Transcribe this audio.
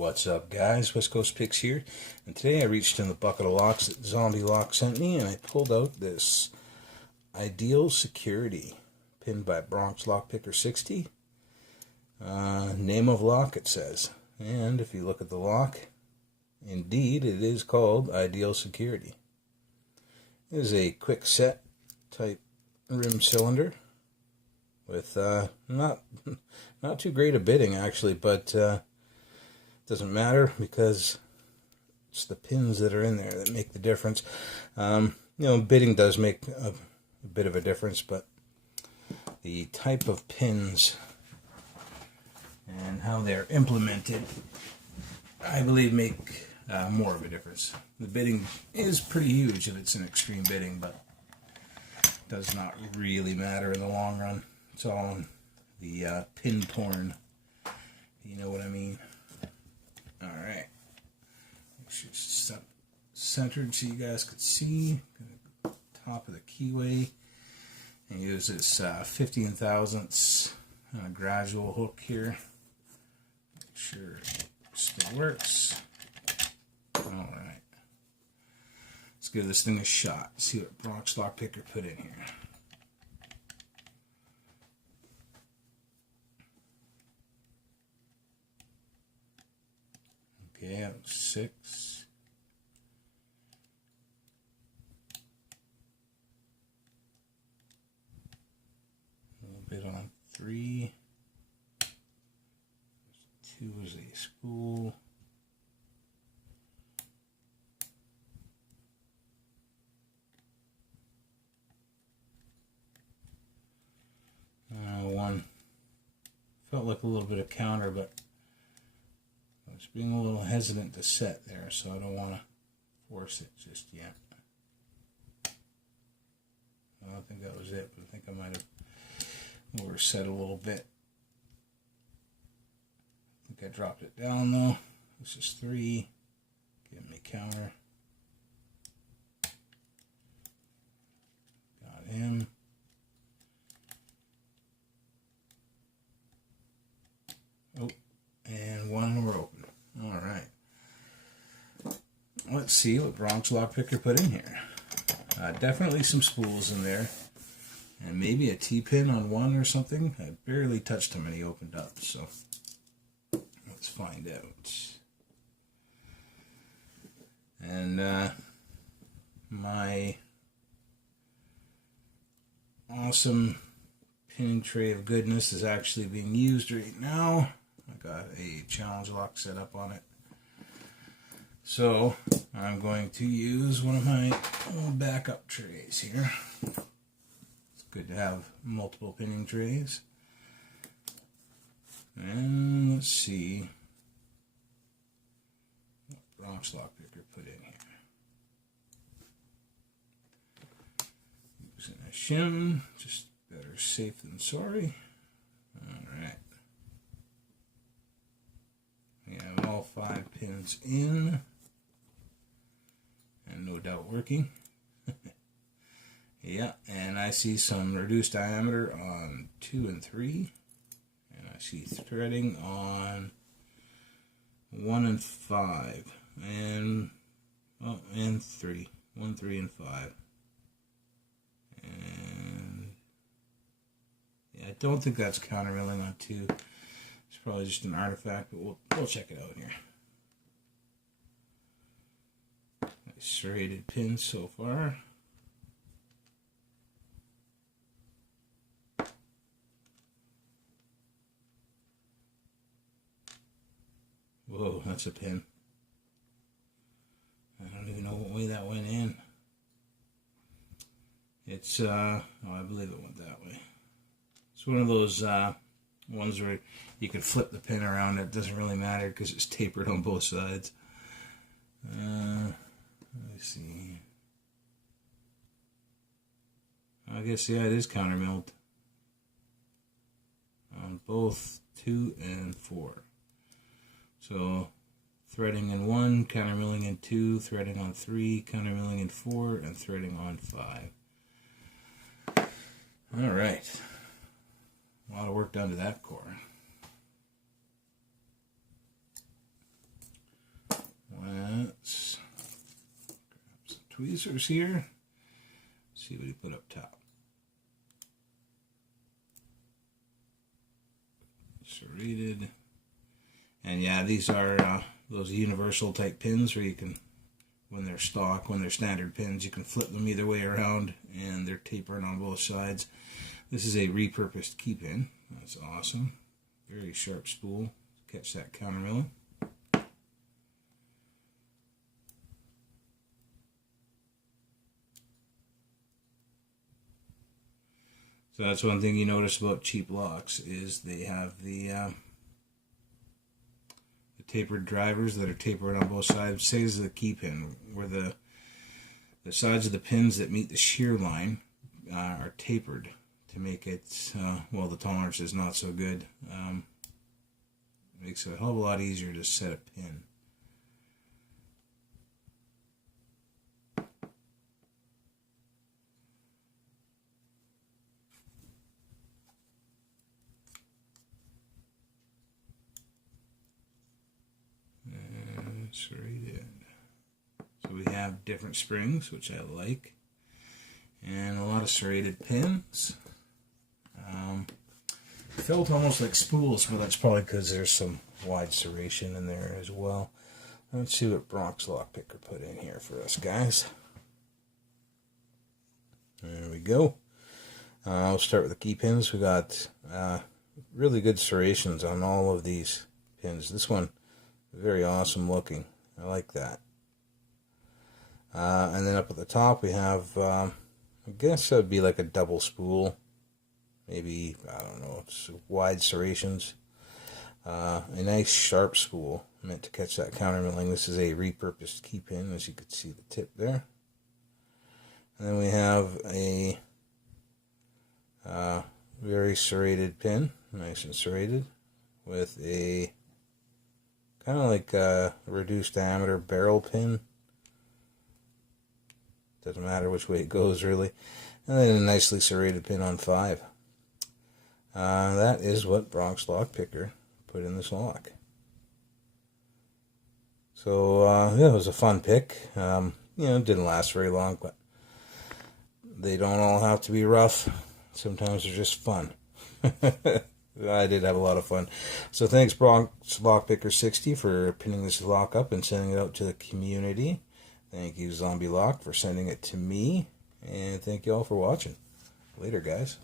What's up, guys? West Coast Picks here, and today I reached in the bucket of locks that Zombie Lock sent me, and I pulled out this Ideal Security, pinned by Bronx Lock Picker 60. Name of lock, it says. And if you look at the lock, indeed, it is called Ideal Security. It is a quick set type rim cylinder with not too great a bitting, actually, but doesn't matter because it's the pins that are in there that make the difference. Bitting does make a bit of a difference, but the type of pins and how they're implemented, I believe, make more of a difference. The bitting is pretty huge if it's an extreme bitting, but does not really matter in the long run. It's all in the pin porn. You know what I mean? Alright, make sure it's centered so you guys could see. Top of the keyway, and use this 15 thousandths gradual hook here. Make sure it still works. Alright, let's give this thing a shot. See what Bronx Lock Picker put in here. Okay, that was 6. A little bit on 3. 2 is a spool. One felt like a little bit of counter, but I was being a little hesitant to set there, so I don't want to force it just yet. I don't think that was it, but I think I might have overset a little bit. I think I dropped it down though. This is 3. Give me counter. Got him. Oh, and 1 we're open. Alright. Let's see what Bronx Lock Picker put in here. Definitely some spools in there. And maybe a T-pin on 1 or something. I barely touched him and he opened up, so let's find out. And my awesome pinning tray of goodness is actually being used right now. I got a challenge lock set up on it. So I'm going to use one of my backup trays here. It's good to have multiple pinning trays. And let's see what Bronx Lock Picker put in here. Using a shim, just better safe than sorry. Alright. We have all 5 pins in. And no doubt working. Yeah, and I see some reduced diameter on 2 and 3. And I see threading on 1 and 5. And 3. 1, 3, and 5. And yeah, I don't think that's countermilling on 2. It's probably just an artifact, but we'll check it out here. Nice serrated pins so far. Whoa, that's a pin. I don't even know what way that went in. It's, I believe it went that way. It's one of those ones where you can flip the pin around. It doesn't really matter because it's tapered on both sides. Let me see. I guess, yeah, it is countermilled on both 2 and 4. So threading in 1, countermilling in 2, threading on 3, countermilling in 4, and threading on 5. Alright. A lot of work done to that core. tweezers here. Let's see what he put up top. Serrated. And yeah, these are those universal type pins where you can, when they're stock, when they're standard pins, you can flip them either way around and they're tapering on both sides. This is a repurposed key pin. That's awesome. Very sharp spool. Catch that countermilling. So that's one thing you notice about cheap locks is they have the tapered drivers that are tapered on both sides. Same as the key pin, where the sides of the pins that meet the shear line are tapered to make it, well, the tolerance is not so good. It makes it a hell of a lot easier to set a pin. Serrated. So we have different springs, which I like, and a lot of serrated pins. Felt almost like spools, but that's probably because there's some wide serration in there as well. Let's see what Bronx Lock Picker put in here for us, guys. There we go. I'll start with the key pins. We got really good serrations on all of these pins. This one, very awesome looking. I like that. And then up at the top we have, I guess that would be like a double spool. Maybe, I don't know, it's wide serrations. A nice sharp spool meant to catch that countermilling. This is a repurposed key pin, as you can see the tip there. And then we have a very serrated pin, nice and serrated, with a kind of like a reduced diameter barrel pin. Doesn't matter which way it goes, really. And then a nicely serrated pin on 5. That is what Bronx Lock Picker put in this lock. So, yeah, it was a fun pick. You know, it didn't last very long, but they don't all have to be rough. Sometimes they're just fun. I did have a lot of fun. So thanks, Bronx Lock Picker 60, for pinning this lock up and sending it out to the community. Thank you, Zombie Lock, for sending it to me. And thank you all for watching. Later, guys.